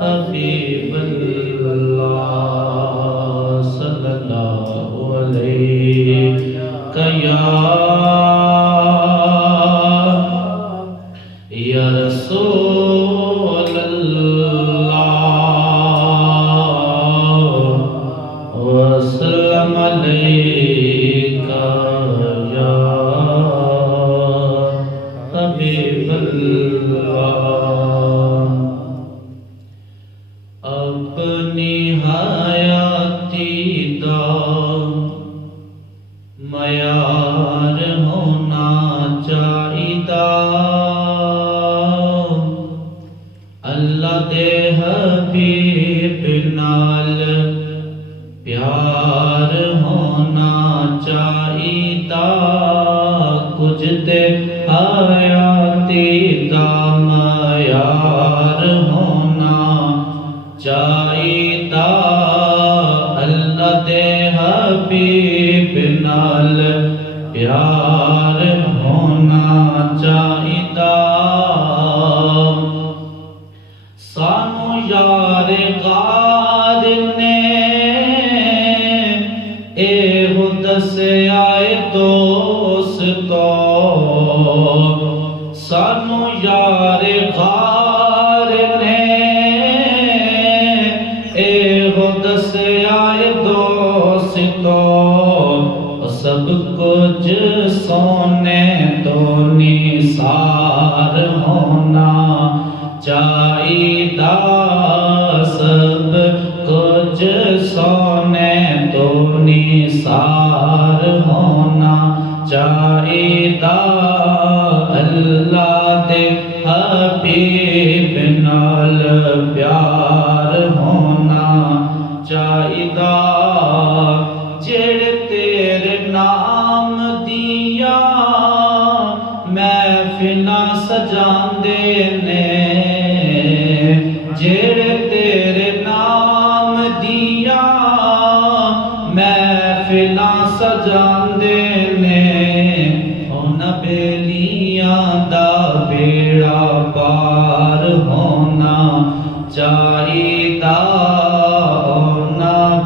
حبیب اللہ صلی اللہ علیہ یا رسول اللہ وسلم علیکہ یا حبیب اللہ۔ اپنی حیاتی دا معیار ہونا چاہیدا، اللہ دے حبیب نال پیار ہونا چاہیدا، کچھ تے حیاتی دا معیار ہونا چاہیدا، اللہ دے حبیب نال پیار ہونا چاہیدا، سانو یار غار نے ایہو دسیا اے دوستو، سانو یار غار نے دسیا اے دوستو، سب کچھ سونے تو نثار ہونا چاہیدا، سب کچھ سونے تو نثار ہونا چاہیدا، اللہ دے حبیب نال پیار ہونا چاہیدا، جڑے تیرے نام دیا محفلاں سجاندے نے، جڑے تیرے نام دیا محفلاں سجاندے نے، انہاں بیلیاں دا بیڑا پار ہونا چاہیدا،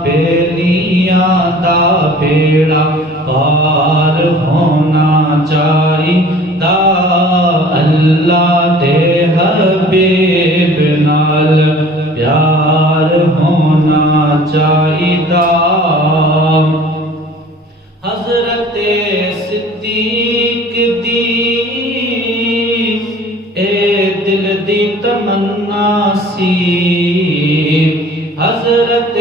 بیلیاں دا بیڑا پار ہونا چاہیدا، اللہ دے حبیب نال پیار ہونا چاہیدا، حضرت صدیق دی اے دل دی تمنا سی، حضرت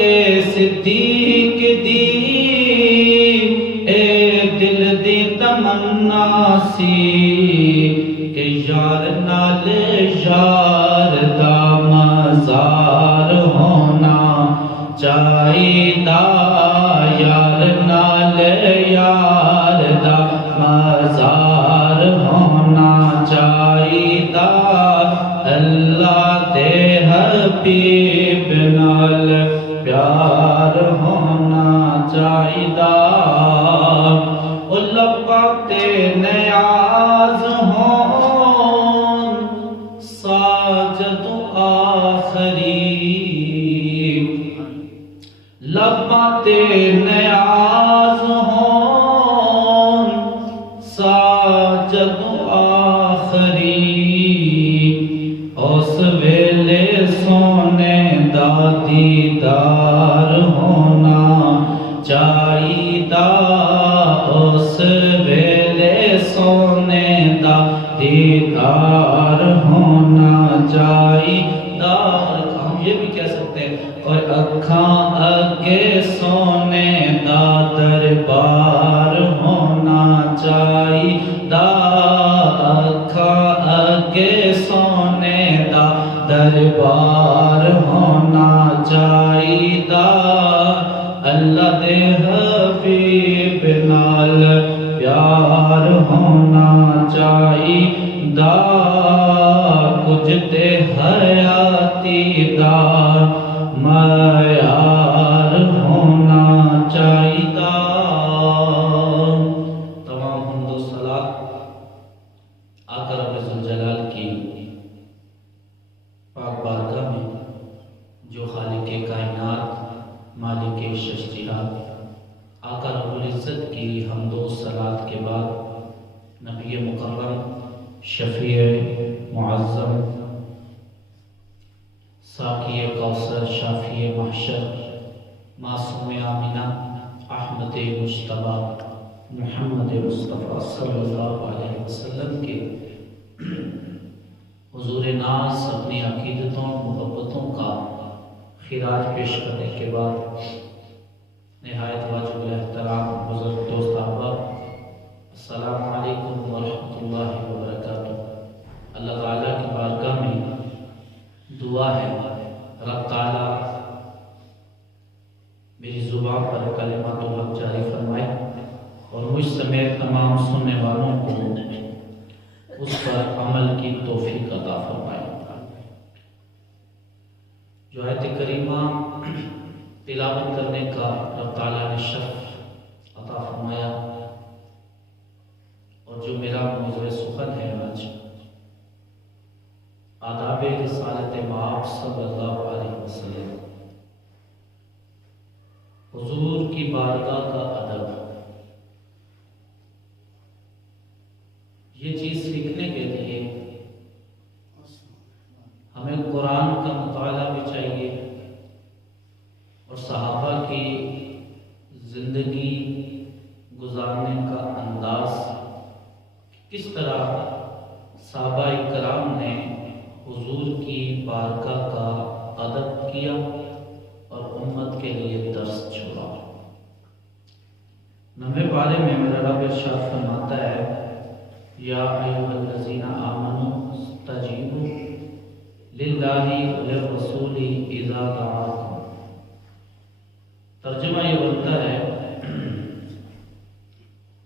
صدیق دی اے دل دی تمنا سی، کہ یار نال یار دا مزار ہونا چاہیدا، یار نال یار دا مزار ہونا چاہیدا، اللہ دے حبیب نال پیار ہونا چاہیدا، او لباں تے نیاز ہون ساجد آخری، لباں تے نیاز ہون ساجد آخری، اس ویلے سونے دا دیدار ہونا چاہیدا، اس ویلے سونے دا دیدار ہونا چاہیدا، ہم یہ بھی کہہ سکتے ہیں، اور اکھاں اگے سونے دا دربار ہونا چاہیدا، اکھاں اگے سونے دا دربار ہونا چاہیدا، اللہ دے حبیب نال پیار ہونا چاہیدا، کچھ تے حیاتی دا معیار ہونا چاہیدا۔ تمام حمد و ثنا آقا رب الجلال کی پاک شفیع معظم ساقی کوثر شافی محشر معصوم آمینہ احمد مجتبی محمد مصطفیٰ صلی اللہ علیہ وسلم کے حضور ناز اپنی عقیدتوں محبتوں کا خراج پیش کرنے کے بعد نہایت واجب الاحترام بزرگ دوست احباب، السلام علیکم ورحمۃ اللہ وبرکاتہ۔ اللہ تعالیٰ کی بارگاہ میں دعا ہے رب تعالیٰ میری زبان پر کلمات الحق جاری فرمائے اور مجھ سمیت تمام سننے والوں کو اس پر عمل کی توفیق عطا فرمائے۔ جو آیت کریمہ تلاوت کرنے کا رب تعالیٰ نے شرف عطا فرمایا اور جو میرا موضوع سخن ہے آج آداب رسالت مآب صلی اللہ علیہ وسلم، حضور کی بارگاہ کا ادب۔ یہ چیز سیکھنے کے لیے ہمیں قرآن کا مطالعہ بھی چاہیے اور صحابہ کی زندگی گزارنے کا انداز، کس طرح صحابہ کرام نے حضور کی بارگاہ کا ادب کیا اور امت کے لیے درس چھوڑا۔ 9ویں پارے میں میرا رب ارشاد فرماتا ہے یا ایھا الذین آمنوا استجیبوا للہ وللرسول اذا دعاکم۔ ترجمہ یہ بنتا ہے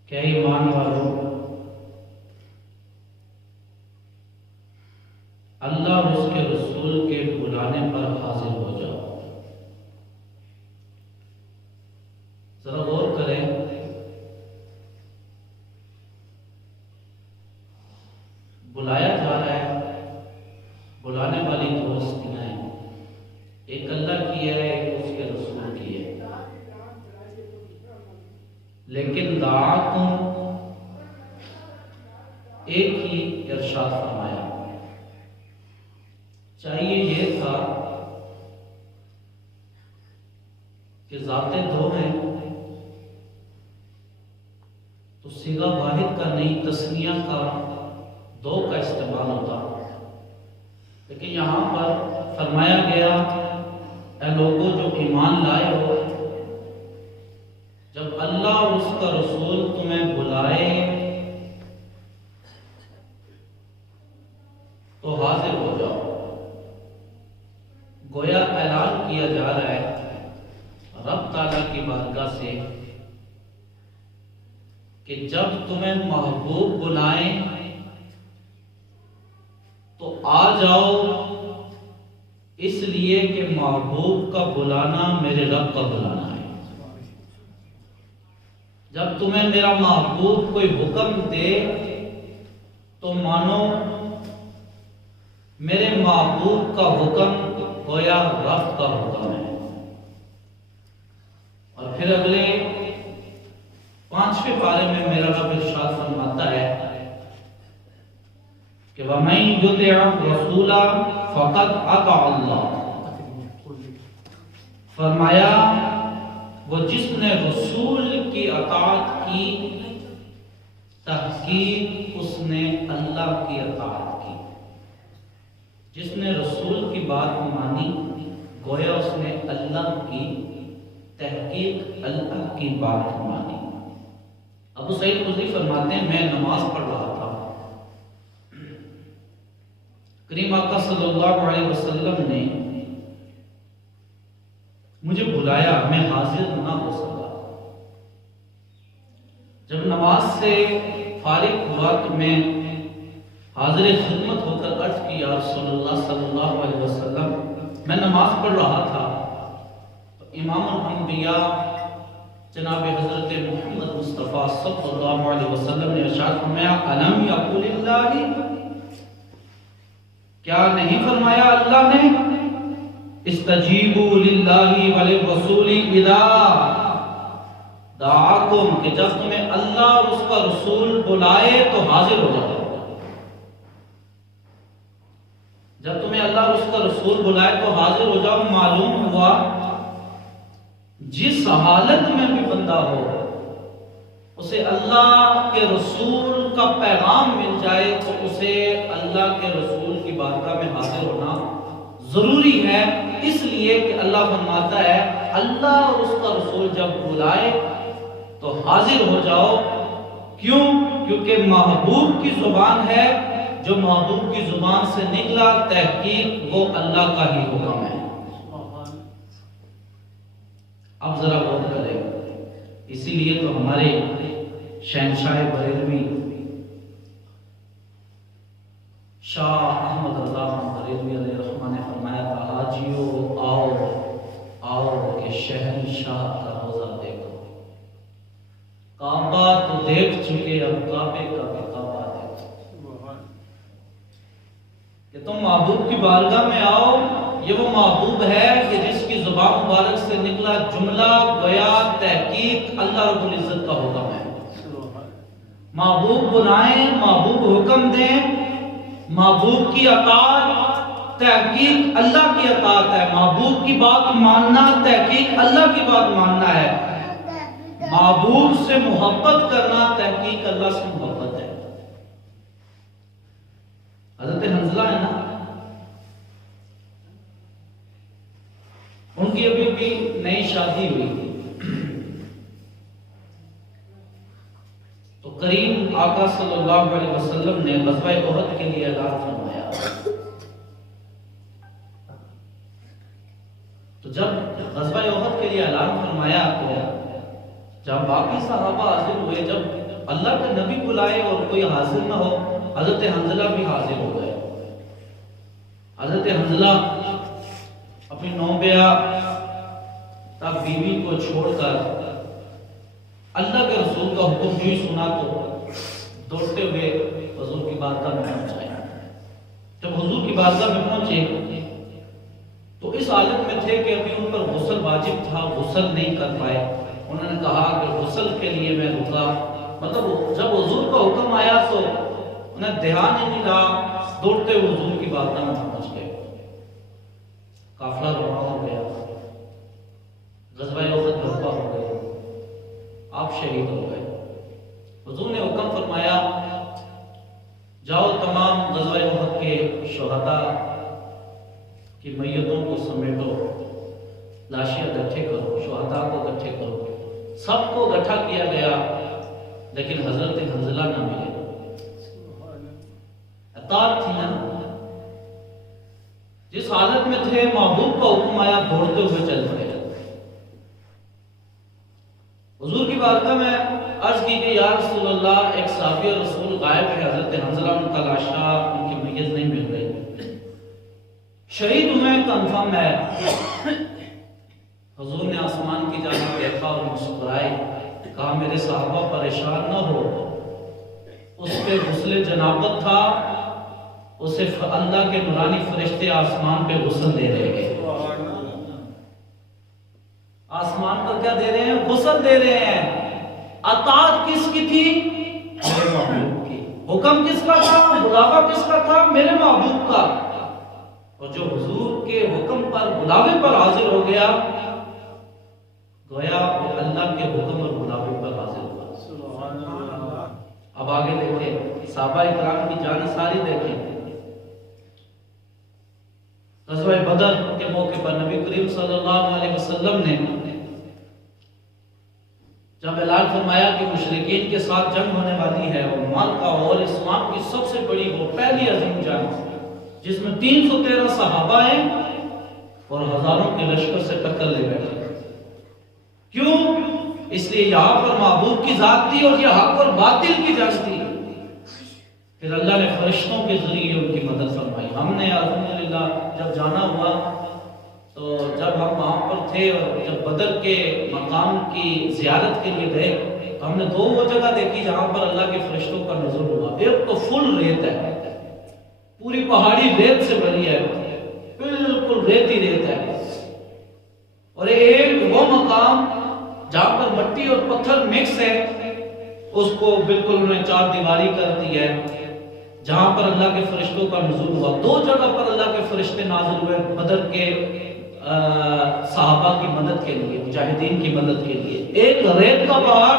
کہ ایمان والو، اللہ اور اس کے رسول کے بلانے پر حاضر ہو جاؤ۔ ذرا غور کریں، بلایا جا رہا ہے، بلانے والی دو ہستیاں ہیں، ایک اللہ کی ہے ایک اس کے رسول کی ہے، لیکن دعاکم ایک ہی ارشاد فرمایا۔ چاہیے یہ تھا کہ ذاتیں دو ہیں تو صیغہ واحد کا نہیں تثنیہ کا دو کا استعمال ہوتا، لیکن یہاں پر فرمایا گیا اے لوگوں جو ایمان لائے ہو، جب اللہ اور اس کا رسول تمہیں بلائے تو حاضر ہو جاؤ۔ گویا اعلان کیا جا رہا ہے رب تعالیٰ کی بارگاہ سے کہ جب تمہیں محبوب بلائیں تو آ جاؤ، اس لیے کہ محبوب کا بلانا میرے رب کا بلانا ہے۔ جب تمہیں میرا محبوب کوئی حکم دے تو مانو میرے محبوب کا حکم گویا رب کا حکم ہے۔ اور پھر اگلے 5ویں پارے میں میرا رب ارشاد فرماتا ہے کہ وَمَن يُطِعِ الرَّسُولَ فَقَدْ أَطَاعَ اللَّهَ، فرمایا وہ جس نے رسول کی اطاعت کی تحقیق اس نے اللہ کی اطاعت کی۔ جس نے رسول کی بات مانی گویا اس نے اللہ کی تحقیق اللہ کی بات مانی۔ ابو سعید خدری فرماتے ہیں میں نماز پڑھ رہا تھا، کریم آقا صلی اللہ علیہ وسلم نے مجھے بلایا، میں حاضر نہ ہو سکا۔ جب نماز سے فارغ ہوا تو میں حاضر خدمت ہو کر عرض کی یا رسول اللہ صلی اللہ علیہ وسلم، میں نماز پڑھ رہا تھا تو امام الانبیاء جناب حضرت محمد مصطفیٰ صلی اللہ علیہ وسلم نے ارشاد فرمایا الم یقول اللہ، کیا نہیں فرمایا اللہ نے استجیبوا للہ وللرسول اذا دعاکم، کہ جب تمہیں اللہ اور اس کا رسول بلائے تو حاضر ہو جاؤ۔ جب تمہیں اللہ اور اس کا رسول بلائے تو حاضر ہو جاؤ۔ معلوم ہوا جس حالت میں بھی بندہ ہو اسے اللہ کے رسول کا پیغام مل جائے تو اسے اللہ کے رسول کی بارگاہ میں حاضر ہونا ضروری ہے، اس لیے کہ اللہ فرماتا ہے اللہ اور اس کا رسول جب بلائے تو حاضر ہو جاؤ۔ کیوں؟ کیونکہ محبوب کی زبان ہے، جو محبوب کی زبان سے نکلا تحقیق وہ اللہ کا ہی حکم ہے۔ اب ذرا غور کریں، اسی لیے تو ہمارے شہنشاہ بریلوی شاہ احمد رضا بریلوی علیہ الرحمہ نے فرمایا تھا حاجیو آؤ آؤ کہ شہنشاہ کا روزہ دیکھو، کعبہ تو دیکھ چکے اب کعبے کا بھی کعبہ دیکھو، کہ تم محبوب کی بارگاہ میں آؤ۔ یہ وہ محبوب ہے کہ جس کی زبان مبارک سے نکلا جملہ گویا تحقیق اللہ رب العزت کا حکم ہے۔ محبوب بلائیں، محبوب حکم دیں، محبوب کی اطاعت تحقیق اللہ کی اطاعت ہے، محبوب کی بات ماننا تحقیق اللہ کی بات ماننا ہے، محبوب سے محبت کرنا تحقیق اللہ سے محبت ہے۔ حضرت حنظلہ ہے نا، ان کی ابھی بھی نئی شادی ہوئی تھی، تو کریم آقا صلی اللہ علیہ وسلم نے غزوہ احد کے لیے اعلان فرمایا۔ تو جب غزوہ احد کے لیے اعلان فرمایا تو جب باقی صحابہ حاضر ہوئے، جب اللہ کے نبی بلائے اور کوئی حاضر نہ ہو، حضرت حنظلہ بھی حاضر ہو گئے۔ حضرت حنظلہ اپنی نوبیاہ تک بیوی کو چھوڑ کر اللہ کے رسول کا حکم جو ہی سنا تو دوڑتے ہوئے حضور کی بارگاہ میں پہنچے۔ جب حضور کی بارگاہ میں پہنچے تو اس حالت میں تھے کہ ابھی ان پر غسل واجب تھا، غسل نہیں کر پائے۔ انہوں نے کہا کہ غسل کے لیے میں رکا، مطلب جب حضور کا حکم آیا تو انہیں دھیان ہی نہیں رہا، دوڑتے ہوئے حضور کی بارگاہ میں پہنچ گئے۔ قافلہ روانہ ہو گیا، غزوہ احد برپا ہو گئے، آپ شہید ہو گئے۔ حضور نے حکم فرمایا جاؤ تمام غزوہ احد کے شہداء کی میتوں کو سمیٹو، لاشیں اکٹھے کرو، شہداء کو اکٹھے کرو۔ سب کو اکٹھا کیا گیا لیکن حضرت حنظلہ نہ ملے۔ اطاعت تھی نا، جس حالت میں تھے محبوب کا حکم آیا دوڑتے ہوئے چل پڑے۔ حضور کی بارگاہ میں عرض کی کہ یا رسول اللہ ایک صحابی رسول غائب ہے، حضرت حنظلہ ان کا لاشا ان کی میت نہیں مل رہی، شہید ہوئے کنفرم ہے۔ حضور نے آسمان کی جانب دیکھا اور مسکرائے، کہا میرے صحابہ پریشان نہ ہو، اس پہ غسل جنابت تھا، اسے اللہ کے نورانی فرشتے آسمان پہ غسل دے رہے ہیں۔ آسمان پر کیا دے رہے ہیں؟ غسل دے رہے ہیں۔ اطاعت کس کی تھی؟ میرے محبوب کی۔ حکم کس کا تھا؟ بلاوا کس کا تھا؟ میرے محبوب کا۔ اور جو حضور کے حکم پر بلاوے پر حاضر ہو گیا، گویا وہ اللہ کے حکم اور بلاوے پر حاضر ہوا۔ اب آگے دیکھیں، صحابہ اکرام کی جان ساری دیکھیں۔ غزوہ بدر کے موقع پر نبی کریم صلی اللہ علیہ وسلم نے جب اعلان فرمایا کہ مشرکین کے ساتھ جنگ ہونے والی ہے اور مال کا اور اسلام کی سب سے بڑی وہ پہلی عظیم جنگ جس میں 313 صحابہ ہیں اور ہزاروں کے لشکر سے ٹکر لے بیٹھے۔ کیوں؟ اس لیے یہاں پر محبوب کی ذات تھی اور یہ حق اور باطل کی جنگ تھی۔ پھر اللہ نے فرشتوں کے ذریعے ان کی مدد فرمائی۔ ہم نے الحمدللہ جب جانا ہوا تو جب ہم وہاں پر تھے اور جب بدر کے مقام کی زیارت کے لیے گئے تو ہم نے دو وہ جگہ دیکھی جہاں پر اللہ کے فرشتوں کا نزول ہوا۔ ایک تو فل ریت ہے، پوری پہاڑی ریت سے بنی ہے، بالکل ریت ہی ریت ہے، اور ایک وہ مقام جہاں پر مٹی اور پتھر مکس ہے، اس کو بالکل انہوں نے چار دیواری کر دی ہے، جہاں پر اللہ کے فرشتوں کا نزول ہوا. 2 جگہ پر اللہ کے فرشتے نازل ہوئے بدر کے صحابہ کی مدد کے لیے، مجاہدین کی مدد کے لیے. ایک ریت کا پہاڑ،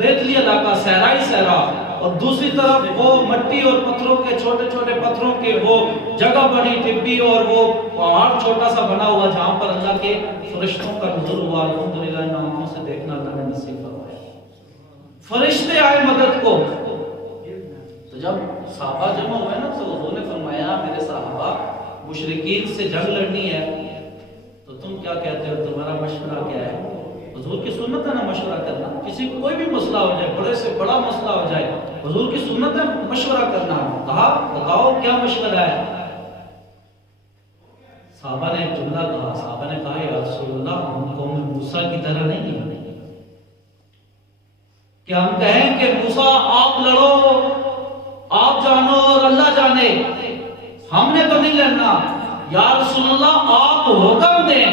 ریتلی علاقہ، صحرائی صحرا، اور دوسری طرف وہ مٹی اور پتھروں کے، چھوٹے چھوٹے پتھروں کے وہ جگہ بنی ٹبی، اور وہ پہاڑ چھوٹا سا بنا ہوا جہاں پر اللہ کے فرشتوں کا نزول ہوا. الحمدللہ ان آنکھوں سے دیکھنا اللہ نے نصیب فرمایا. فرشتے آئے مدد کو. تو جب صحابہ جمع ہوئے نا، تو حضور نے فرمایا میرے صحابہ مشرکین سے جنگ لڑنی ہے تو تم کیا کہتے ہو، تمہارا مشورہ کیا ہے؟ حضور کی سنت ہے نا مشورہ کرنا. کسی کوئی بھی مسئلہ ہو جائے، بڑے سے بڑا مسئلہ ہو جائے، حضور کی سنت ہے مشورہ کرنا. کہا بتاؤ کیا مشورہ ہے؟ صحابہ نے ایک جملہ کہا. صحابہ نے کہا یا رسول اللہ ہم قوم موسیٰ کی طرح نہیں ہیں کہ ہم کہیں کہ موسیٰ آپ لڑو، آپ جانو اور اللہ جانے، ہم نے تو نہیں لڑنا. یا رسول اللہ آپ حکم دیں،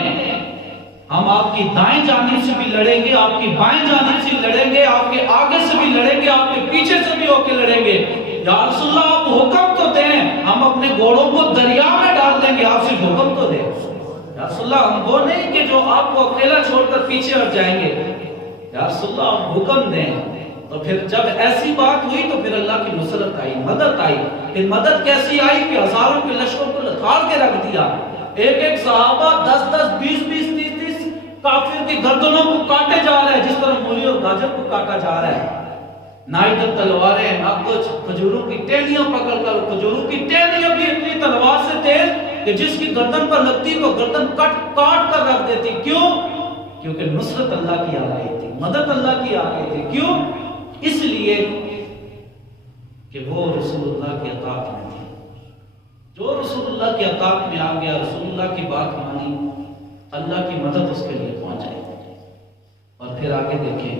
ہم آپ کی دائیں جانب سے بھی لڑیں گے، آپ کی بائیں جانب سے لڑیں گے، آپ کے آگے سے بھی لڑیں گے، آپ کے پیچھے سے بھی ہو کے لڑیں گے. یا رسول اللہ آپ حکم تو دیں، ہم اپنے گھوڑوں کو دریا میں ڈال دیں گے، آپ صرف حکم تو دیں. یا رسول اللہ ہم وہ نہیں کہ جو آپ کو اکیلا چھوڑ کر پیچھے ہٹ جائیں گے. یا رسول اللہ آپ حکم دیں. تو پھر جب ایسی بات ہوئی تو پھر اللہ کی نصرت آئی، مدد آئی. پھر مدد کیسی آئی کہ ہزاروں کے لشکروں کو لتاڑ کے رکھ دیا. ایک ایک صحابہ 10 20 30 کافر کی گردنوں کو کاٹے جا رہے ہیں جس طرح مولی اور گاجر کو کاٹا جا رہا ہے. نہ ادھر تلواریں نہ کچھ، کھجوروں کی ٹہنیاں پکڑ کر، کھجوروں کی ٹہنیاں بھی اتنی تلوار سے تیز کہ جس کی گردن پر لگتی تو گردن کاٹ کر رکھ دیتی. کیوں؟ کیونکہ نصرت اللہ کی آ گئی تھی، مدد اللہ کی آ گئی تھی. کیوں؟ اس لیے کہ وہ رسول اللہ کی اطاعت میں تھی. جو رسول اللہ کی اطاعت میں آ گیا، رسول اللہ کی بات مانی، اللہ کی مدد اس کے لیے پہنچ جائے. اور پھر آگے دیکھیں،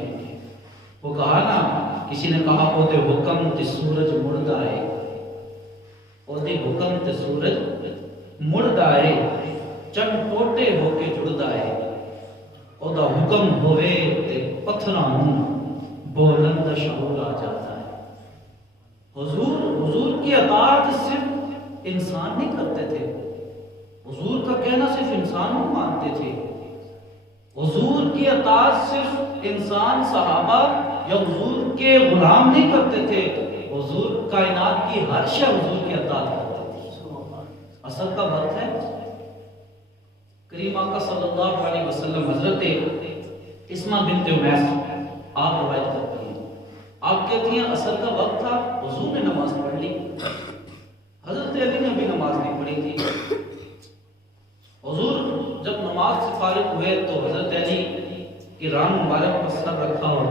وہ کہا نا، کسی نے کہا او دے حکم تے سورج مڑد آئے، او دے حکم تے سورج مڑد آئے، چند ٹوٹے ہو کے جڑد آئے، او دا حکم ہوئے تے پتھراں بولند شعور آ جاتا ہے. حضور کی اطاعت صرف انسان نہیں کرتے تھے، حضور کا کہنا صرف انسان نہیں مانتے تھے. حضور کی اطاعت صرف انسان، صحابہ یا حضور کے غلام نہیں کرتے تھے. حضور کائنات کی ہر شے حضور کی اطاعت کرتے تھے. اصل کا وقت ہے کریم آقا صلی اللہ علیہ وسلم، حضرت اسمہ بنت امیس آپ روایت کرتی ہیں، آپ کہتی ہیں اصل کا وقت تھا، حضور نے نماز پڑھ لی، حضرت علی نے بھی نماز نہیں پڑھی تھی. حضور جب نماز سے فارغ ہوئے تو حضرت علی کی ران مبارک پر سر رکھا اور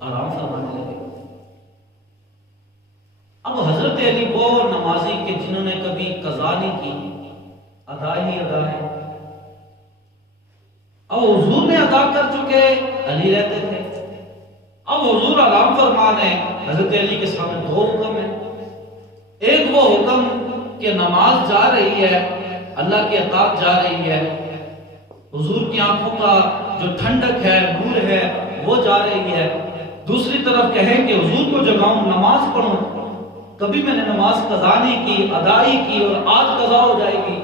آرام فرمانے لگے. اب حضرت علی وہ نمازی کہ جنہوں نے کبھی قضا نہیں کی، ادا ہی ادا ہے. اب حضور نے ادا کر چکے، علی رہتے تھے. اب حضور آرام فرمان ہے، حضرت علی کے سامنے 2 حکم ہیں. ایک وہ حکم کہ نماز جا رہی ہے، اللہ کی اطاعت جا رہی ہے، حضور کی آنکھوں کا جو ٹھنڈک ہے، نور ہے، وہ جا رہی ہے. دوسری طرف کہیں کہ حضور کو جگاؤں، نماز پڑھوں. کبھی میں نے نماز قضا نہیں کی، ادائی کی، اور آج قضا ہو جائے گی.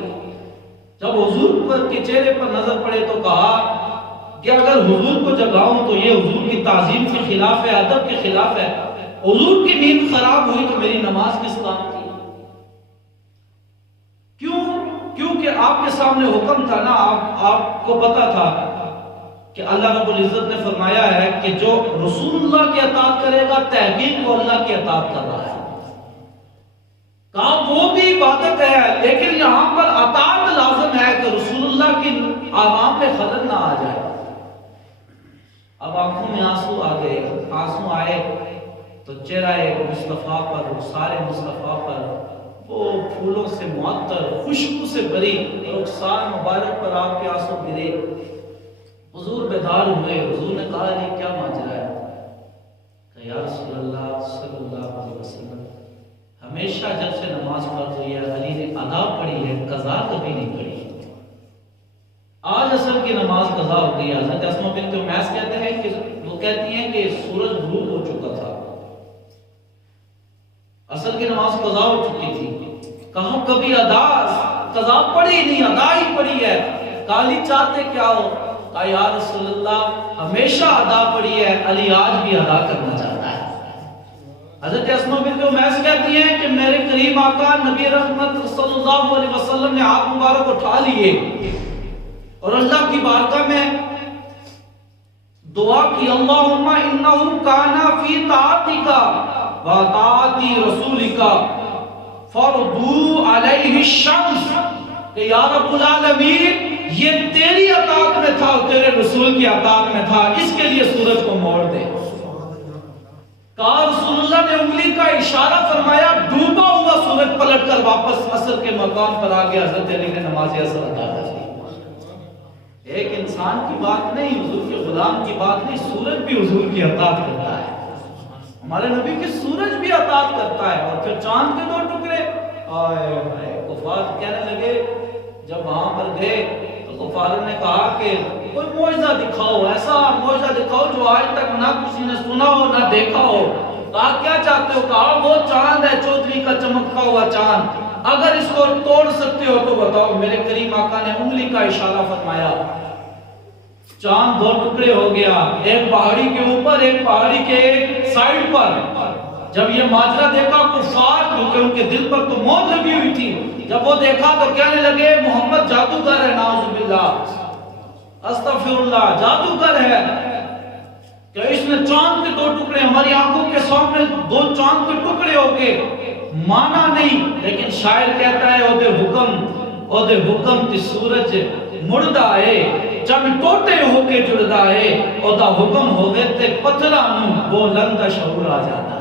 جب حضور پر کے چہرے پر نظر پڑے تو کہا کہ اگر حضور کو جگاؤں تو یہ حضور کی تعظیم کے خلاف ہے، ادب کے خلاف ہے. حضور کی نیند خراب ہوئی تو میری نماز کس کام کی؟ کیونکہ آپ کے سامنے حکم تھا نا، آپ کو پتا تھا کہ اللہ رب العزت نے فرمایا ہے کہ جو رسول اللہ کی اطاعت کرے گا تحقیق وہ اللہ کی اطاعت کر رہا ہے. کہا وہ بھی عبادت ہے، لیکن یہاں پر اطاعت لازم ہے کہ رسول اللہ کی آرام پہ خلل نہ آ جائے. اب آنکھوں میں آنسو آ گئے، آنسو آئے تو چہرہ مصطفیٰ پر، رخسار مصطفیٰ پر وہ پھولوں سے معطر، خوشبو سے بھری رخسار مبارک پر آپ کے آنسو گرے. حضور بیدار ہوئے. حضور نے کہا یہ کیا ماجرا ہے؟ کہ یا رسول اللہ صلی اللہ علیہ وسلم ہمیشہ جب سے نماز فرض ہوئی ہے علی نے ادا پڑھی ہے، قضا کبھی نہیں پڑھی. آج عصر کی نماز قضا ہو گئی. حضرت اسمہ بنت امیس کہتے ہیں کہ وہ کہتی ہیں کہ سورج غروب ہو چکا تھا. اصل کی نماز قضا ہو چکی تھی، کہا کبھی قضا پڑھی نہیں، ادا ہی پڑھی ہے۔ کالی چاہتے کیا ہو؟ کہا یا رسول اللہ ہمیشہ ادا پڑھی ہے، علی آج بھی ادا کرنا چاہتا ہے۔ حضرت اسماء بنت امیس کہتی ہیں کہ میرے کریم آقا نبی رحمت صلی اللہ علیہ وسلم نے ہاتھ مبارک اٹھا لیے اور اللہ کی بارگاہ میں دعا کی، اللہم انہم کانا فی طاعتک و طاعت رسولک فردو علیہ الشمس، کہ یا رب العالمین یہ تیری اطاعت میں تھا اور تیرے رسول کی اطاعت میں تھا، اس کے لیے سورج کو موڑ دے۔ کہا رسول اللہ نے انگلی کا اشارہ فرمایا، ڈوبا ہوا سورج پلٹ کر واپس عصر کے مقام پر آ گیا، حضرت علی نے نماز عصر ادا کر دی۔ ایک انسان کی بات نہیں، حضور کے غلام کی بات نہیں، سورج بھی حضور کی اطاعت کرتا ہے، ہمارے نبی کی سورج بھی اطاعت کرتا ہے۔ اور پھر چاند کے 2 ٹکڑے، کفار کہنے لگے جب وہاں پر گئے تو کفار نے کہا کہ کوئی معجزہ دکھاؤ، ایسا معجزہ دکھاؤ جو آج تک نہ کسی نے سنا ہو نہ دیکھا ہو۔ کہا کیا چاہتے ہو؟ کہا وہ چاند ہے، چودھری کا چمکتا ہوا چاند، اگر اس کو توڑ سکتے ہو تو بتاؤ۔ میرے کریم آقا نے انگلی کا اشارہ فرمایا، چاند 2 ٹکڑے ہو گیا، ایک پہاڑی کے اوپر ایک پہاڑی کے ایک سائیڈ پر۔ جب یہ ماجرا دیکھا کفار، کیونکہ ان کے دل پر تو موت لگی ہوئی تھی، جب وہ دیکھا تو کہنے لگے محمد جادوگر ہے، نعوذ باللہ، استغفر اللہ، جادوگر ہے کہ اس نے چاند کے 2 ٹکڑے ہماری آنکھوں کے سامنے 2 چاند کے ٹکڑے ہو کے مانا نہیں۔ لیکن شاعر کہتا ہے او دے حکم تی سورج مڑدا ہے، چند ٹوٹے ہو کے جڑدا ہے، او دا حکم ہوئے تے پتھرانوں بولند شعور آ جاتا ہے۔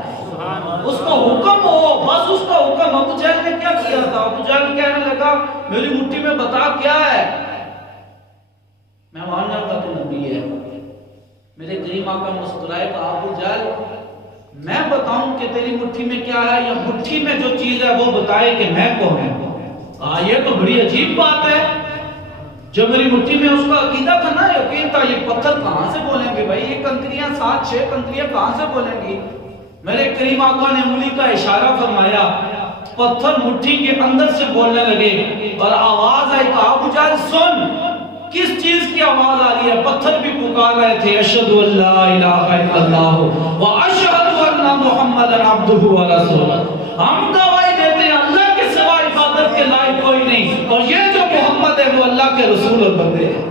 اس کا حکم ہو، بس اس کا حکم۔ ابو جہل نے کیا کیا تھا؟ ابو جہل کہنے لگا میری مٹھی میں بتا کیا ہے، میں مان جاؤں گا تو نبی ہے۔ میرے کریم آقا مسکرائے، کہا ابو جہل میں بتاؤں کہ تیری مٹھی میں کیا ہے، یا مٹھی میں جو چیز ہے وہ بتائے کہ میں کون ہے؟ کہا یہ تو بڑی عجیب بات ہے، جو میری مٹھی میں اس کا عقیدہ تھا نا، یقین تھا، یہ پتھر کہاں سے بولیں گے بھائی، یہ کنکریاں 7-6 کنکریاں کہاں سے بولیں گی؟ میرے کریم آقا نے انگلی کا اشارہ فرمایا، پتھر مٹھی کے اندر سے بولنے لگے اور آواز آئی، کہا ابو جہل سن، کس چیز کی آواز آ رہی ہے؟ پتھر بھی پکار رہے تھے، اشہد ان لا الہ الا اللہ و اشہد ان محمد عبدہ و رسولہ، ہم گواہی دیتے ہیں اللہ کے سوا عبادت کے لائق کوئی نہیں، اور یہ جو محمد ہے وہ اللہ کے رسول اور بندے ہیں۔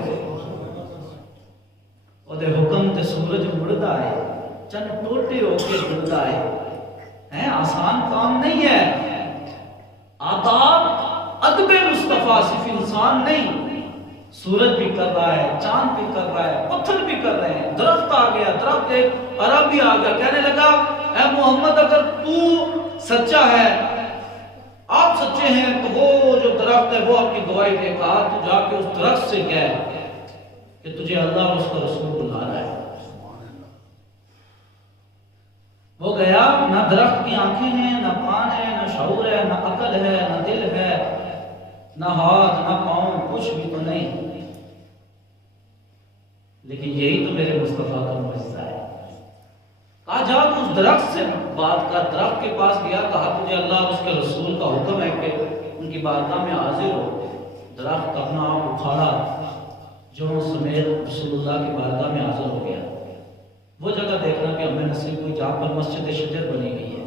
اور دے حکم تے سورج مڑدا ہے، چند ٹوٹے ہو کے جڑدا ہے، آسان کام نہیں ہے۔ آداب ادب مصطفیٰ صرف انسان نہیں، سورج بھی کر رہا ہے، چاند بھی کر رہا ہے، پتھر بھی کر رہے ہیں، درخت آ گیا، درخت ایک عربی آ گیا، کہنے لگا اے محمد اگر تو سچا ہے، آپ سچے ہیں تو وہ جو درخت ہے وہ آپ کی گواہی دے گا، تو جا کے اس درخت سے کہہ کہ تجھے اللہ اور اس کا رسول بلا رہا ہے۔ وہ گیا، نہ درخت کی آنکھیں ہیں، نہ کان ہے، نہ شعور ہے، نہ عقل ہے، نہ دل ہے، نہ ہاتھ نہ پاؤں، کچھ بھی تو نہیں، لیکن یہی تو میرے مصطفیٰ کا معجزہ ہے۔ کہا جا تو اس درخت سے بات کر، درخت کے پاس گیا، کہا تجھے اللہ اور اس کے رسول کا حکم ہے کہ ان کی بارگاہ میں حاضر ہو۔ درخت اپنا آپ اکھاڑا، جڑوں سمیت رسول اللہ کی بارگاہ میں حاضر ہو گیا۔ وہ جگہ دیکھنا کہ ہمیں نصیب ہوئی جہاں پر مسجد شجر بنی گئی ہے،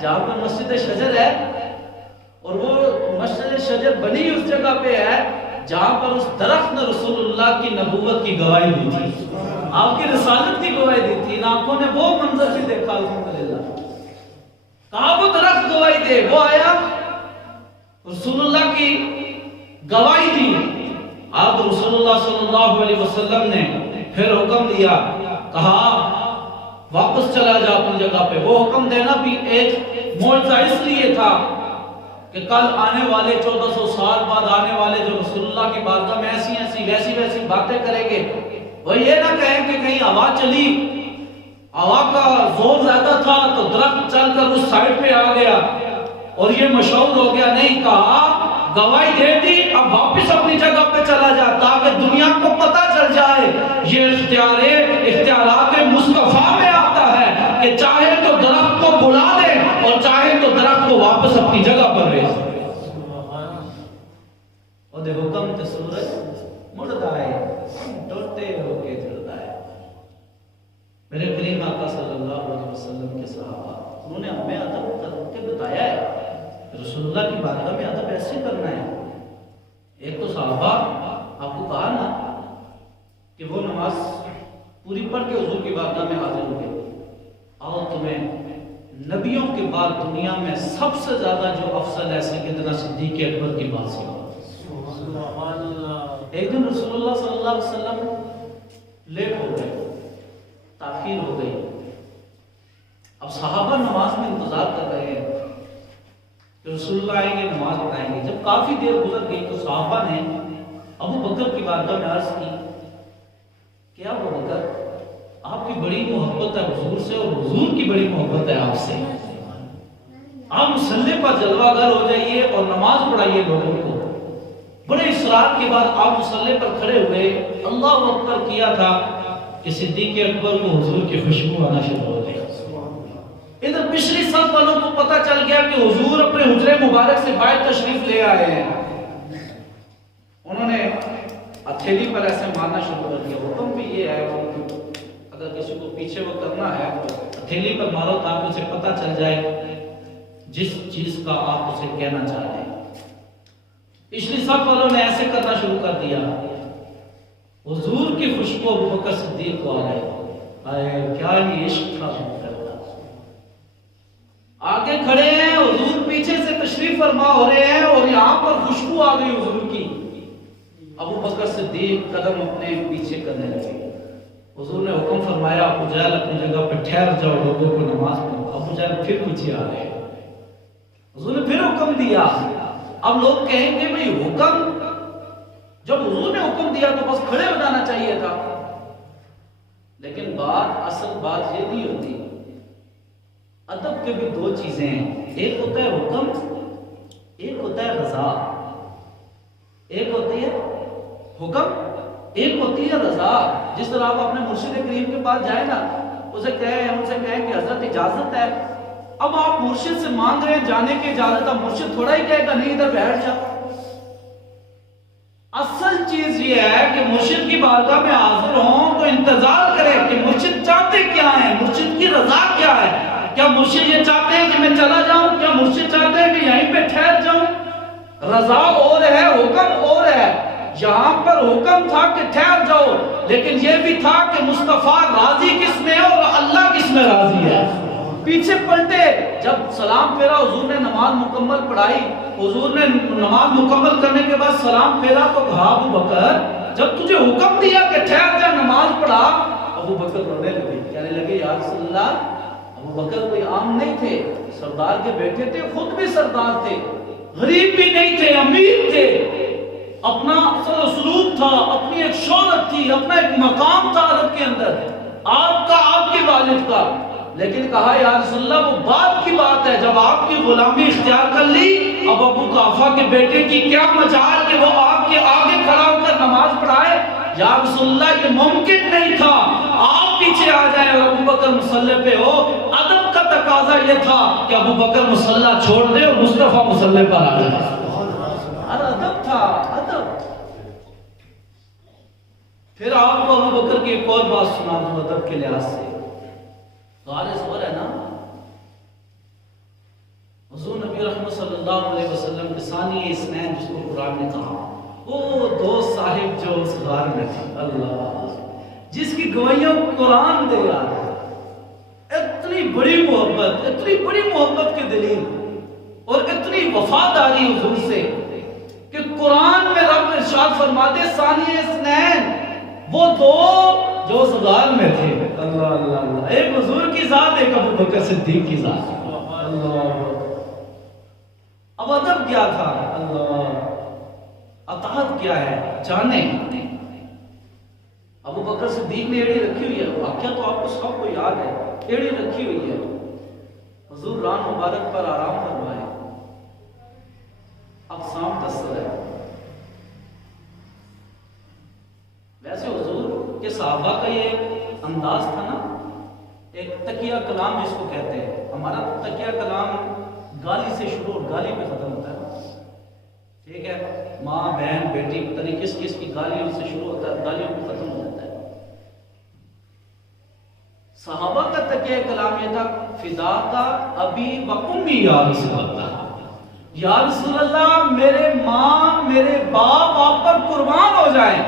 جہاں پر مسجد شجر ہے، اور وہ مسجد شجر بنی اس جگہ پہ ہے جہاں پر اس درخت نے رسول اللہ کی نبوت کی گواہی دی تھی، آپ کی رسالت کی گواہی دی تھی۔ ان آنکھوں نے وہ منظر بھی دیکھا، الحمدللہ۔ کہا وہ درخت گواہی دے، وہ آیا، رسول اللہ کی گواہی دی۔ آپ رسول اللہ صلی اللہ علیہ وسلم نے پھر حکم دیا، کہا واپس چلا جا اپنی جگہ پہ۔ وہ حکم دینا بھی ایک معجزہ اس لیے تھا کہ کل آنے والے 1400 سال بعد آنے والے جو رسول اللہ کی بارگاہ میں ایسی ایسی ویسی ویسی باتیں کریں گے، وہ یہ نہ کہیں کہ کہیں ہوا چلی، ہوا کا زور زیادہ تھا تو درخت چل کر اس سائڈ پہ آ گیا اور یہ مشہور ہو گیا۔ نہیں، کہا گواہی دے دی، اب واپس اپنی جگہ پہ چلا جا تاکہ دنیا کو پتہ چل جائے یہ اختیارات مصطفیٰ میں آتا ہے کہ چاہے تو درخت کو کریم آقا صلی اللہ علیہ وسلم کے صحابہ، انہوں نے ہمیں ادب کر کے بتایا ہے رسول اللہ کی بارگاہ میں ادب ایسے کرنا ہے۔ ایک تو صحابہ آپ کو کہا نا کہ وہ نماز پوری پڑھ کے حضور کی بارگاہ میں حاضر ہو گئے، اور تمہیں نبیوں کے بعد دنیا میں سب سے زیادہ جو افضل ہے سیدنا صدیق اکبر کی بات سنا۔ ایک دن رسول اللہ صلی اللہ علیہ وسلم لیٹ ہو گئے، تاخیر ہو گئی۔ اب صحابہ نماز میں انتظار کر رہے ہیں کہ رسول اللہ آئیں گے، نماز پڑھائیں گے۔ جب کافی دیر گزر گئی تو صحابہ نے ابو بکر کی بارگاہ میں عرض کی کہ ابو بکر، آپ کی بڑی محبت ہے حضور سے، اور حضور کی بڑی محبت ہے آپ سے، آپ مصلی پر جلوہ گر ہو جائیے اور نماز پڑھائیے لوگوں کو۔ بڑے اصرار کے بعد آپ مصلی پر کھڑے ہوئے، اللہ اکبر کیا تھا کہ صدیق اکبر کو حضور کی خوشبو آنا شروع ہو گئی۔ ادھر پچھلی صف والوں کو پتہ چل گیا کہ حضور اپنے حجرے مبارک سے باہر تشریف لے آئے ہیں۔ انہوں نے ہتھیلی پر ایسے مارنا شروع کر دیا۔ حکم بھی یہ ہے کہ اگر کسی کو پیچھے وہ کرنا ہے تو ہتھیلی پر مارو تاکہ اسے پتہ چل جائے جس چیز کا آپ اسے کہنا چاہ رہے ہیں۔ پچھلی صف والوں نے ایسے کرنا شروع کر دیا، حضور کی خوشبو ابو بکر صدیق کو آ گئے۔ کیا یہ عشق تھا؟ آگے کھڑے ہیں، حضور پیچھے سے تشریف فرما ہو رہے ہیں اور یہاں پر خوشبو آ گئی حضور کی۔ ابو بکر صدیق قدم اپنے پیچھے کرنے لگے۔ حضور نے حکم فرمایا ابو جہل اپنی جگہ پہ ٹھہر جاؤ، لوگوں کو نماز پڑھو۔ ابو جہل پھر پیچھے آ رہے ہیں۔ حضور نے پھر حکم دیا۔ اب لوگ کہیں گے بھئی حکم، جب حضور نے حکم دیا تو بس کھڑے ہو جانا چاہیے تھا، لیکن اصل بات یہ نہیں ہوتی۔ ادب کے بھی دو چیزیں ہیں، ایک ہوتا ہے حکم، ایک ہوتا ہے رضا۔ ایک ہوتی ہے حکم، ایک ہوتی ہے رضا۔ جس طرح آپ اپنے مرشد کریم کے پاس جائیں نا، ان سے کہیں کہ حضرت اجازت ہے۔ اب آپ مرشد سے مانگ رہے ہیں جانے کی اجازت، اب مرشد تھوڑا ہی کہے گا نہیں ادھر بیٹھ جا۔ اصل چیز یہ ہے کہ مرشد کی بارگاہ میں حاضر ہوں تو انتظار کریں کہ مرشد چاہتے کیا ہیں، مرشد کی رضا کیا ہے۔ کیا مرشد یہ چاہتے ہیں کہ میں چلا جاؤں؟ کیا مرشد چاہتے ہیں کہ یہیں پہ ٹھہر جاؤں؟ رضا اور ہے، حکم اور ہے۔ یہاں پر حکم تھا کہ ٹھہر جاؤ، لیکن یہ بھی تھا کہ مصطفیٰ راضی کس میں ہے اور اللہ کس میں راضی ہے۔ پیچھے پلٹے، جب سلام پھیرا، حضور نے نماز مکمل پڑھائی۔ حضور نے نماز مکمل کرنے کے بعد سلام پھیرا تو کہا ابو بکر، جب تجھے حکم دیا کہ ٹھہر جا نماز پڑھا، ابو بکر رونے لگے، کہنے لگے یا رسول اللہ، ابو بکر کوئی عام نہیں تھے، سردار کے بیٹے تھے، خود بھی سردار تھے، غریب بھی نہیں تھے، امیر تھے، اپنا اصل اسلوب تھا، اپنی ایک شہرت تھی، اپنا ایک مقام تھا عرب کے اندر، آپ کا، آپ کے والد کا۔ لیکن کہا یا رسول اللہ وہ بعد کی بات ہے، جب آپ کی غلامی اختیار کر لی، اب ابو قحافہ کے بیٹے کی کیا مجال کہ وہ آپ کے آگے کھڑا ہو کر نماز پڑھائے؟ یا رسول اللہ یہ ممکن نہیں تھا، آپ پیچھے آ جائیں اور ابو بکر مصلی پہ ہو۔ ادب کا تقاضا یہ تھا کہ ابو بکر مصلی چھوڑ دے اور مصطفیٰ مصلی پر آ جائے۔ ادب تھا، ادب۔ پھر آپ کو ابو بکر کی ایک اور بات سنا دوں ادب کے لحاظ سے، غالب ہو رہا ہے نا، حضور نبی رحمت صلی اللہ علیہ وسلم کے ثانی اثنین جس کو قرآن نے کہا، وہ دوست صاحب جو اس غار میں تھا، اللہ جس کی گوائیوں قرآن دے رہا ہے، اتنی بڑی محبت کے دلیل اور اتنی وفاداری حضور سے کہ قرآن میں رب ارشاد فرماتے ثانی اثنین، وہ دو جو اس غار میں تھے، اللہ اللہ اللہ، ایک حضور کی ذات، ایک ابو بکر صدیق کی ذات، اللہ۔ اب ادب کیا تھا؟ اللہ، اطاعت کیا ہے جانیں۔ ابو بکر صدیق نے ایڑی رکھی ہوئی ہے، واقعہ تو آپ کو سب کو یاد ہے، ایڑی رکھی ہوئی ہے، حضور ران مبارک پر آرام فرمائے، اقسام دستر ہے۔ ویسے حضور کے صحابہ کا یہ انداز تھا نا، ایک تکیہ کلام جس کو کہتے ہیں، ہمارا تکیہ کلام گالی سے شروع اور گالی پہ ختم ہوتا ہے، ٹھیک ہے، ماں بہن بیٹی پتہ نہیں کس کس کی گالیوں سے شروع ہوتا ہے، گالیوں پہ ختم ہو جاتا ہے۔ صحابہ سابقہ تک یہ کلام یہ تھا فدا کا ابی و امی یا رسول اللہ، یا رسول اللہ میرے ماں میرے باپ آپ پر قربان ہو جائیں۔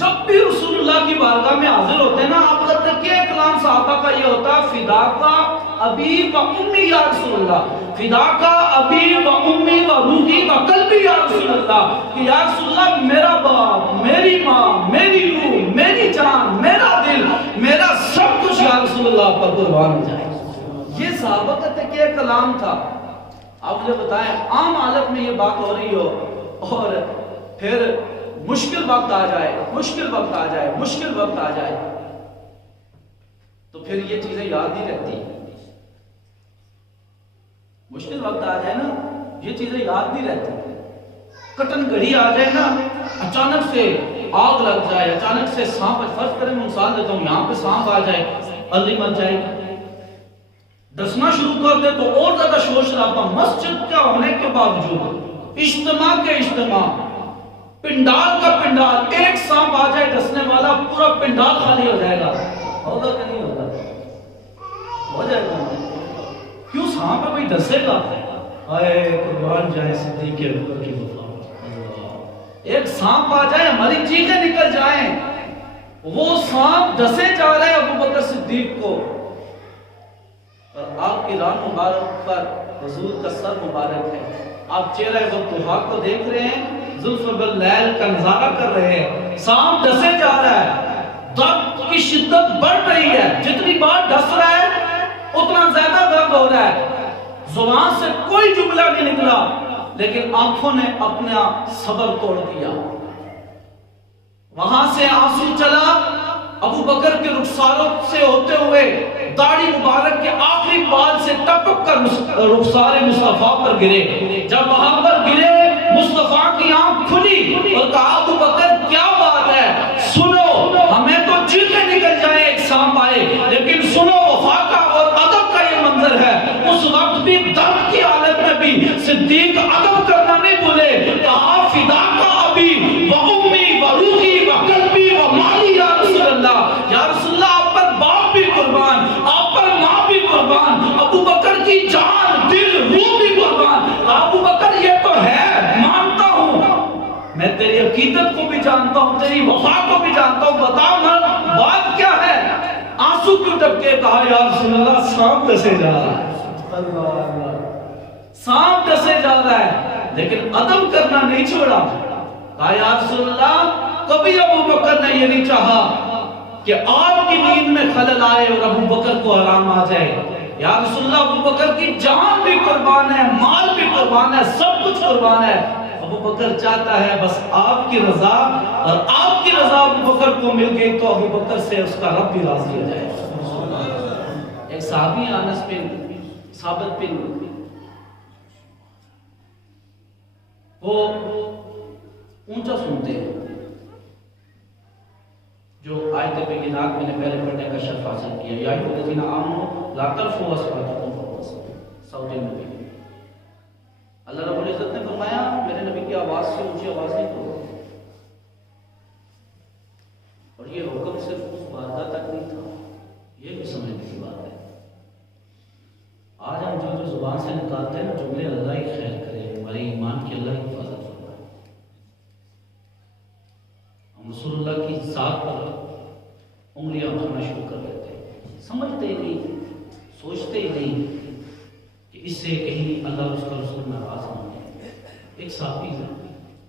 جب بھی رسول اللہ کی بارگاہ میں حاضر ہوتے ہیں نا، آپ کا تکیہ کلام صحابہ کا یہ ہوتا فدا کا ابی و امی یا رسول اللہ، فدا کا ابی و امی و روحی و قلبی یا رسول اللہ، کہ یا رسول اللہ میرا باپ میری ماں میری روح میری جان میرا دل میرا سب کچھ یا رسول اللہ پر قربان ہو جائے۔ یہ صحابہ کا تکیہ کلام تھا۔ آپ مجھے بتائیں عام حالت میں یہ بات ہو رہی ہو اور پھر مشکل وقت آ جائے مشکل وقت آ جائے مشکل وقت آ جائے تو پھر یہ چیزیں یاد نہیں رہتی۔ مشکل وقت آ جائے نا یہ چیزیں یاد نہیں رہتی۔ کٹن گھڑی آ جائے نا، اچانک سے آگ لگ جائے، اچانک سے سانپ، فرض کریں میں مثال دیتا ہوں، یہاں پہ سانپ آ جائے علی مت جائے ڈسنا شروع کر دے تو اور زیادہ شور شرابہ، مسجد کا ہونے کے باوجود اجتماع کے اجتماع، پنڈال کا پنڈال، ایک سانپ آ جائے ڈسنے والا پورا پنڈال خالی ہو جائے گا۔ ہوگا کہ نہیں ہوگا؟ ہو جائے گا۔ کیوں سانپ کوئی ڈسے گا؟ آئے قربان جائے صدیق اکبر کی وفا، ایک سانپ آ جائے ہماری چیخیں نکل جائیں، وہ سانپ ڈسے جا رہے ابو بکر صدیق کو، اور آپ کی ران مبارک پر حضور کا سر مبارک ہے، آپ چہرہ والضحیٰ کو دیکھ رہے ہیں، زلف باللیل کا نظارہ کر رہے ہیں، سانپ ڈسے جا رہا ہے، درد کی شدت بڑھ رہی ہے، جتنی بار ڈس رہا ہے اتنا زیادہ درد ہو رہا ہے، زبان سے کوئی جملہ نہیں نکلا لیکن آنکھوں نے اپنا صبر توڑ دیا۔ وہاں سے آنسو چلا ابو بکر کے رخساروں سے ہوتے ہوئے داڑھی مبارک کے آخری بال سے ٹپک کر رخسار مصطفیٰ پر گرے۔ جب وہاں پر گرے مصطفیٰ کی آنکھ کھلی اور کہا ابو بکر کیا بات ہے، سنو، ہمیں تو چیخیں نکل جائیں ایک سانپ آئے، لیکن سنو وفا کا اور ادب کا یہ منظر ہے۔ اس وقت بھی درد کی حالت میں بھی صدیق ادب کرنا نہیں بھولے، کہا فدا کا ابی و امی و روحی و قلبی و مالی یا رسول اللہ، یا رسول اللہ آپ پر باپ بھی قربان، آپ پر ماں بھی قربان، ابو بکر کی جان دل روح بھی قربان۔ ابو بکر یہ تو ہے مانتا ہوں، میں تیری عقیدت کو بھی جانتا ہوں تیری وفا کو بھی جانتا ہوں، بتا مرد بات کیا ہے؟ آنسو کیوں ٹپکے؟ کہا یا رسول اللہ سانپ ڈسے جا رہا ہے، سانپ ڈسے جا رہا ہے، لیکن ادب کرنا نہیں چھوڑا۔ کہا یا رسول اللہ کبھی ابو بکر نے یہ نہیں چاہا کہ آپ کی نیند میں خلل آئے اور ابو بکر کو آرام آ جائے۔ یا رسول اللہ ابو بکر کی جان بھی قربان ہے، مال بھی قربان ہے، سب کچھ قربان ہے، ابو بکر چاہتا ہے بس آپ کی رضا، اور آپ کی رضا ابو بکر کو مل گئی تو ابو بکر سے اس کا رب بھی راضی ہو جائے۔ ایک صحابی انس بن ثابت بن، وہ اونچا سنتے ہیں، جو آیت بینات میں نے پہلے پڑھنے کا شرف حاصل کیا، یا ایھا الذین آمنوا لا ترفعوا اصواتکم فوق صوت النبی۔ اللہ رب العزت نے فرمایا میرے نبی کی آواز سے اونچی آواز نہیں کرو، اور یہ حکم صرف اس بارگاہ تک نہیں تھا، یہ بھی سمجھنے کی بات ہے۔ آج ہم جو زبان سے نکالتے ہیں جملے اللہ ہی خیر کرے، ہمارے ایمان کی اللہ حفاظت فرمائے، ہم رسول اللہ کی ذات پر انگلیاں اٹھانا شروع کر دیتے ہیں، سمجھتے ہی نہیں، سوچتے ہی نہیں کہ اس سے کہیں اللہ اس کا رسول ناراض نہ ہو۔ ایک صحابی ہے،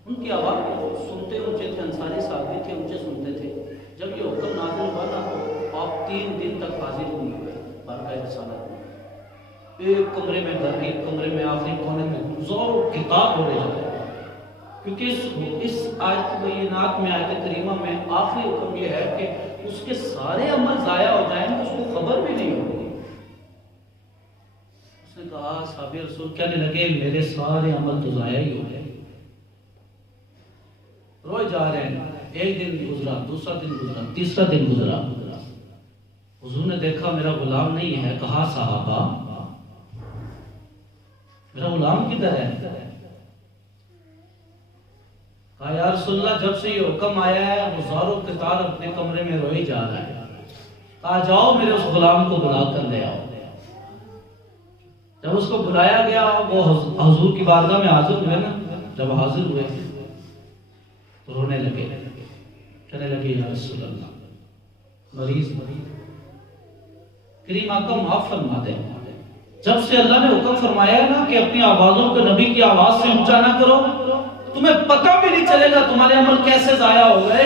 ان کی آواز کو سنتے اونچے تھے، انصاری صحابی تھے، اونچے سنتے تھے۔ جب یہ حکم نازل ہوا نا تو آپ 3 دن تک حاضر نہیں ہوئے بارگاہ رسالت میں، ایک کمرے میں گھر کے ایک کمرے میں آخری کونے میں زور و کتاب ہو رہے جاتے ہیں، کیونکہ اس آیت بینات میں آیت کریمہ میں آخری حکم یہ ہے کہ اس کے سارے عمل ضائع ہو جائیں گے، اس کو خبر بھی نہیں ہوگی۔ اس نے کہا صحابی رسول کہنے لگے میرے سارے عمل تو ضائع ہی ہو گئے، روئے جا رہے ہیں، ایک دن گزرا، دوسرا دن گزرا، تیسرا دن گزرا، حضور نے دیکھا میرا غلام نہیں ہے، کہا صحابہ میرا غلام کدھر ہے؟ کہا یا رسول اللہ جب سے یہ حکم آیا ہے وہ زار و قطار اپنے کمرے میں روئے جا رہا ہے۔ کہا جاؤ میرے اس غلام کو بلا کر لے آؤ۔ جب اس کو بلایا گیا وہ حضور کی بارگاہ میں حاضر ہوئے نا، جب حاضر ہوئے تو رونے لگے، کہنے لگے یا رسول اللہ مریض کریم آقا معاف فرما دے، جب سے اللہ نے حکم فرمایا ہے نا کہ اپنی آوازوں کو نبی کی آواز سے اونچا نہ کرو، تمہیں پتہ بھی نہیں چلے گا تمہارے عمل کیسے ضائع ہو گئے۔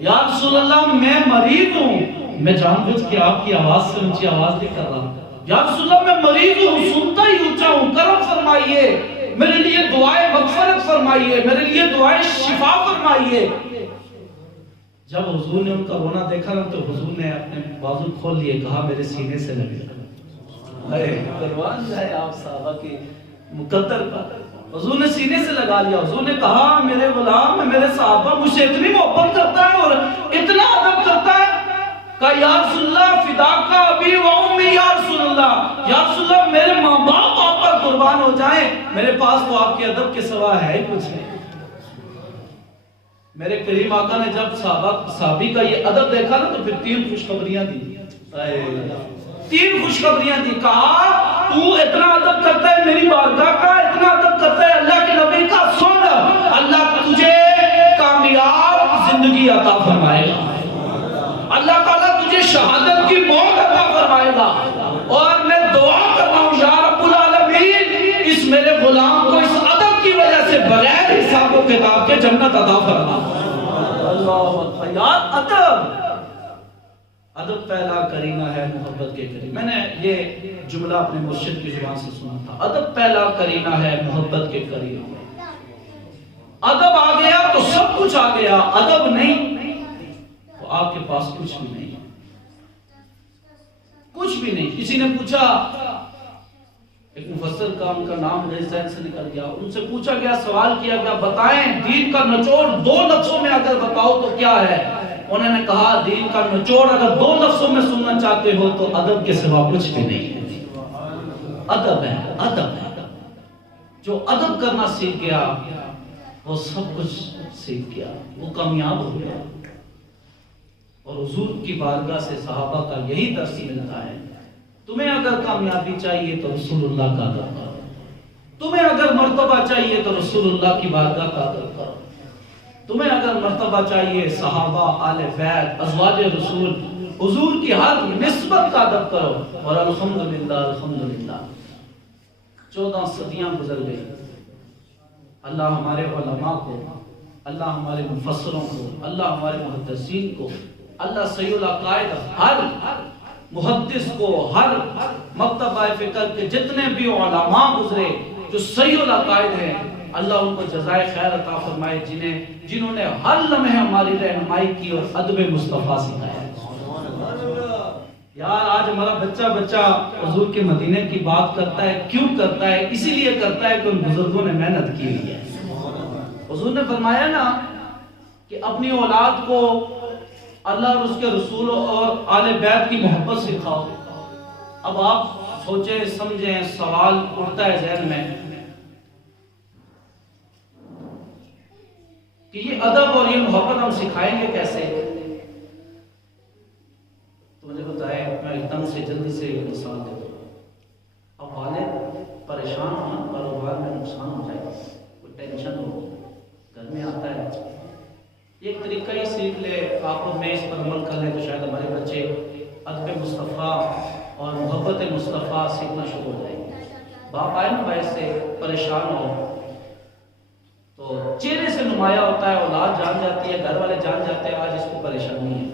یا رسول اللہ میں مریض ہوں، میں جان بوجھ کے آپ کی آواز سے اونچی آواز نہیں کر رہا ہوں۔ یا رسول اللہ میں مریض ہوں، سنتا ہی اونچا ہوں، کرم فرمائیے، میرے لیے دعائے مغفرت فرمائیے، میرے لیے دعائے شفا فرمائیے۔ جب حضور نے ان کا رونا دیکھا نا تو حضور نے اپنے بازو کھول لیے، کہا میرے سینے سے لگے۔ قربان جائے آپ صحابہ کے مقدر کا، حضور نے سینے سے لگا لیا۔ حضور نے کہا میرے غلام، میرے صحابہ مجھ سے اتنی محبت کرتا ہے اور اتنا ادب کرتا ہے، کہا یا رسول اللہ فداک ابی و امی، یا رسول اللہ، یا رسول اللہ میرے ماں باپ آپ پر قربان ہو جائیں، میرے پاس تو آپ کے ادب کے سوا ہے ہی کچھ نہیں۔ میرے کریم آقا نے جب صحابی کا یہ ادب دیکھا نا تو پھر 3 خوشخبریاں دی، 3 خوشخبریاں دی۔ کہا تو اتنا ادب کرتا ہے میری بارگاہ کا، اتنا ادب کرتا ہے اللہ کے نبی کا، سن اللہ تجھے کامیاب زندگی عطا فرمائے گا، اللہ تعالیٰ تجھے شہادت کی موت عطا فرمائے گا، اور میں دعا کر رہا ہوں یا رب العالمین اس میرے غلام کو اس ادب کی وجہ سے بغیر حساب و کتاب کے جنت عطا فرما۔ اللہ اکبر، یار ادب پہلا کرینہ ہے محبت کے قریب۔ میں نے یہ جملہ اپنے مرشد کی زبان سے سنا تھا، ادب پہلا کرینہ ہے محبت کے قریب۔ ادب آ گیا تو سب کچھ آ گیا، ادب نہیں تو آپ کے پاس کچھ بھی نہیں، کچھ بھی نہیں۔ کسی نے پوچھا، ایک مفسر کا ان کا نام میرے ذہن سے نکل گیا، ان سے پوچھا گیا، سوال کیا گیا بتائیں دین کا نچوڑ 2 لفظوں میں اگر بتاؤ تو کیا ہے؟ انہوں نے کہا دین کا نچوڑ اگر 2 لفظوں میں سننا چاہتے ہو تو ادب کے سوا کچھ بھی نہیں ہے۔ ادب ہے، ادب ہے، جو ادب کرنا سیکھ گیا وہ سب کچھ سیکھ گیا، وہ کامیاب ہو گیا۔ اور حضور کی بارگاہ سے صحابہ کا یہی درس ملتا ہے، تمہیں اگر کامیابی چاہیے تو رسول اللہ کا ادب کرو، تمہیں اگر مرتبہ چاہیے تو رسول اللہ کی بارگاہ کا ادب کرو، تمہیں اگر مرتبہ چاہیے صحابہ، آل بیت، ازواج رسول، حضور کی ہر نسبت کا ادب کرو۔ اور الحمدللہ الحمدللہ 14 صدیاں گزر گئی، اللہ ہمارے علماء کو، اللہ ہمارے مفسروں کو، اللہ ہمارے محدثین کو، اللہ صحیح العقائد ہر محدث کو، ہر مکتبہ فکر کے جتنے بھی علماء گزرے جو صحیح العقائد ہیں، اللہ ان کو جزائے خیر عطا فرمائے، جنہوں نے ہر لمحے ہماری رہنمائی کی اور ادب مصطفیٰ سکھایا۔ یار آج ہمارا بچہ حضور کے مدینے کی بات کرتا ہے، کیوں کرتا ہے؟ اسی لیے کرتا ہے کہ ان بزرگوں نے محنت کی ہوئی ہے۔ حضور نے فرمایا نا کہ اپنی اولاد کو اللہ اور اس کے رسول اور آل بیت کی محبت سکھاؤ۔ اب آپ سوچیں سمجھیں، سوال اٹھتا ہے ذہن میں کہ یہ ادب اور یہ محبت ہم سکھائیں گے کیسے؟ تو مجھے بتائیں، میں ایک دم سے جلدی سے مثال دیتا ہوں۔ اب والد پریشان ہونا، کاروبار میں نقصان ہو جائے، کوئی ٹینشن ہو، گھر میں آتا ہے، ایک طریقہ ہی سیکھ لے آپ لوگ، میں اس پر عمل کر لیں تو شاید ہمارے بچے ادب مصطفیٰ اور محبت مصطفیٰ سیکھنا شروع ہو جائیں گے۔ باپ آئے نا باہر سے پریشان ہو تو چہرے سے نمایاں ہوتا ہے، اولاد جان جاتی ہے، گھر والے جان جاتے ہیں آج اس کو پریشانی ہے،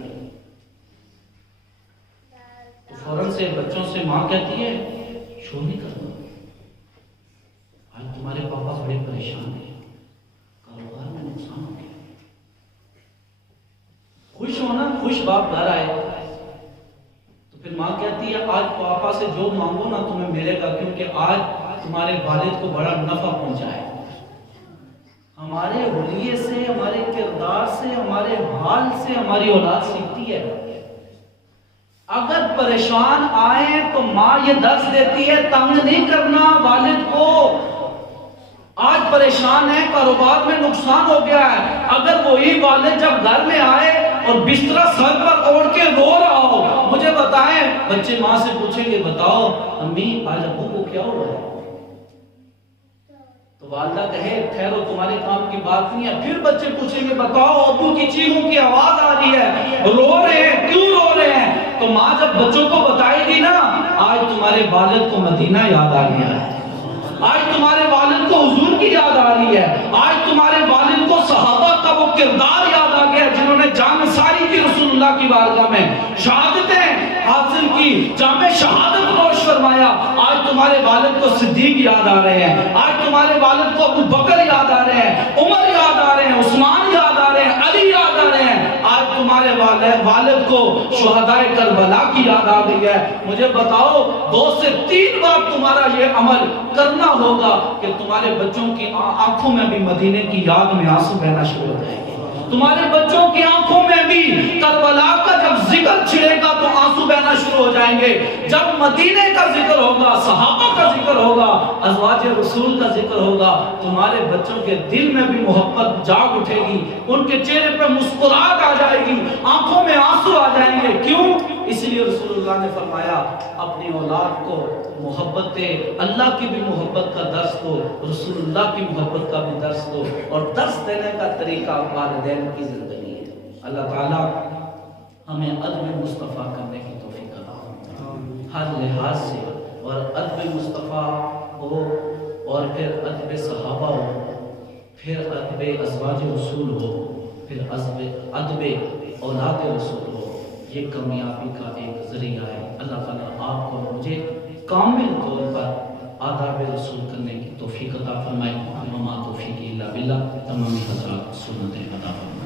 تو فوراً سے بچوں سے ماں کہتی ہے شور نہیں کرنا، آج تمہارے پاپا بڑے پریشان ہیں، کاروبار میں نقصان ہو گیا۔ خوش ہونا، خوش باپ گھر آئے تو پھر ماں کہتی ہے آج پاپا سے جو مانگو نا تمہیں ملے گا، کیونکہ آج تمہارے والد کو بڑا نفع پہنچا ہے۔ ہمارے حلیے سے، ہمارے کردار سے، ہمارے حال سے ہماری اولاد سیکھتی ہے۔ اگر پریشان آئیں تو ماں یہ درس دیتی ہے تنگ نہیں کرنا والد کو، آج پریشان ہے، کاروبار میں نقصان ہو گیا ہے۔ اگر وہی والد جب گھر میں آئے اور بستر سر پر اوڑھ کے رو رہا ہو، بتائیں، بچے ماں سے پوچھیں گے بتاؤ امی آج ابو کو کیا ہوا ہے، تو والدہ کہے ٹھہرو تمہارے کام کی بات نہیں ہے. پھر بچے پوچھیں گے بتاؤ ابو کی چیخوں کی آواز آ رہی ہے، رو رہے ہیں، کیوں رو رہے ہیں؟ تو ماں جب بچوں کو بتائے گی نا آج تمہارے والد کو مدینہ یاد آ گیا ہے، آج تمہارے والد کو حضور کی یاد آ رہی ہے، آج تمہارے والد کو صحابہ کا وہ کردار یاد آ گیا جنہوں نے جان ساری کی رسول اللہ کی بارگاہ میں، شہادتیں حاصل کی، جامع شہادت نوش فرمایا. آج تمہارے والد کو صدیق یاد آ رہے ہیں، آج تمہارے والد کو ابو بکر یاد آ رہے ہیں، عمر یاد آ رہے ہیں، عثمان یاد آ رہے ہیں، علی یاد آ رہے ہیں. آج تمہارے والد کو شہدائے کربلا کی یاد آ گئی ہے. مجھے بتاؤ 2 سے 3 بار تمہارا یہ عمل کرنا ہوگا کہ تمہارے بچوں کی آنکھوں میں بھی مدینے کی یاد میں آنسو بہنا شروع ہو جائیں گے. تمہارے بچوں کی آنکھوں میں بھی کربلا کا جب ذکر چھڑے گا تو آنسو بہنا شروع ہو جائیں گے. جب مدینے کا ذکر ہوگا، صحابہ کا ذکر ہوگا، ازواج رسول کا ذکر ہوگا، تمہارے بچوں کے دل میں بھی محبت جاگ اٹھے گی، ان کے چہرے پہ مسکراہٹ آ جائے گی، آنکھوں میں آنسو آ جائیں گے. کیوں؟ اس لیے رسول اللہ نے فرمایا اپنی اولاد کو محبت اللہ کی بھی محبت کا درس دو، رسول اللہ کی محبت کا بھی درس دو، اور درس دینے کا طریقہ والدین کی زندگی ہے. اللہ تعالیٰ ہمیں ادب مصطفیٰ کرنے کی توفیق عطا فرمائے ہر لحاظ سے، اور ادب مصطفیٰ ہو، اور پھر ادب صحابہ ہو، پھر ادب ازواج رسول ہو، پھر ادب اولاد رسول ہو. یہ کامیابی کا ایک ذریعہ ہے. اللہ تعالیٰ آپ کو مجھے کامل طور پر آداب رسول کرنے کی توفیق عطا فرمائے. وما توفیقی الا باللہ. تمامی حضرات سنتیں عطا فرمائے.